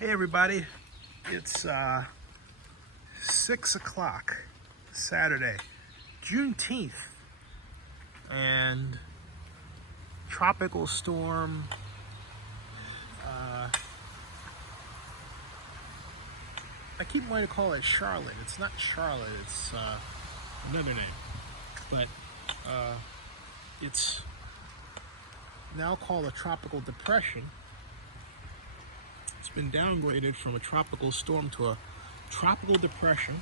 Hey everybody, it's 6 o'clock Saturday, Juneteenth, and tropical storm I keep wanting to call it Charlotte. It's not Charlotte, it's another name, but it's now called a tropical depression. It's been downgraded from a tropical storm to a tropical depression,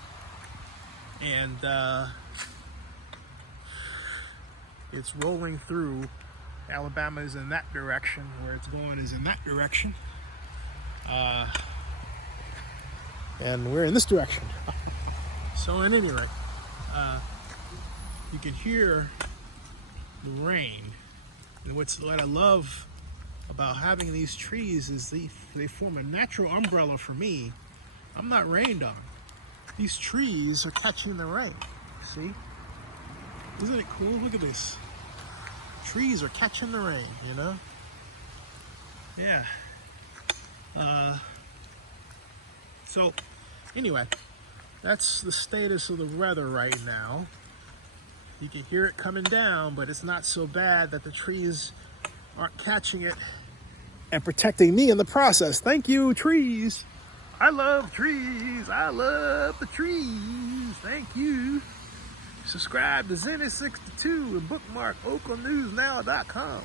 and it's rolling through. Alabama is in that direction. Where it's going is in that direction, and we're in this direction. So at any rate, you can hear the rain. And what I love about having these trees is they form a natural umbrella for me. I'm not rained on. These trees are catching the rain. See? Isn't it cool? Look at this. Trees are catching the rain, you know? Yeah. So, anyway, that's the status of the weather right now. You can hear it coming down, but it's not so bad that the trees aren't catching it and protecting me in the process. Thank you, trees. I love trees. I love the trees. Thank you. Subscribe to Zenny62 and bookmark OaklandNewsNow.com.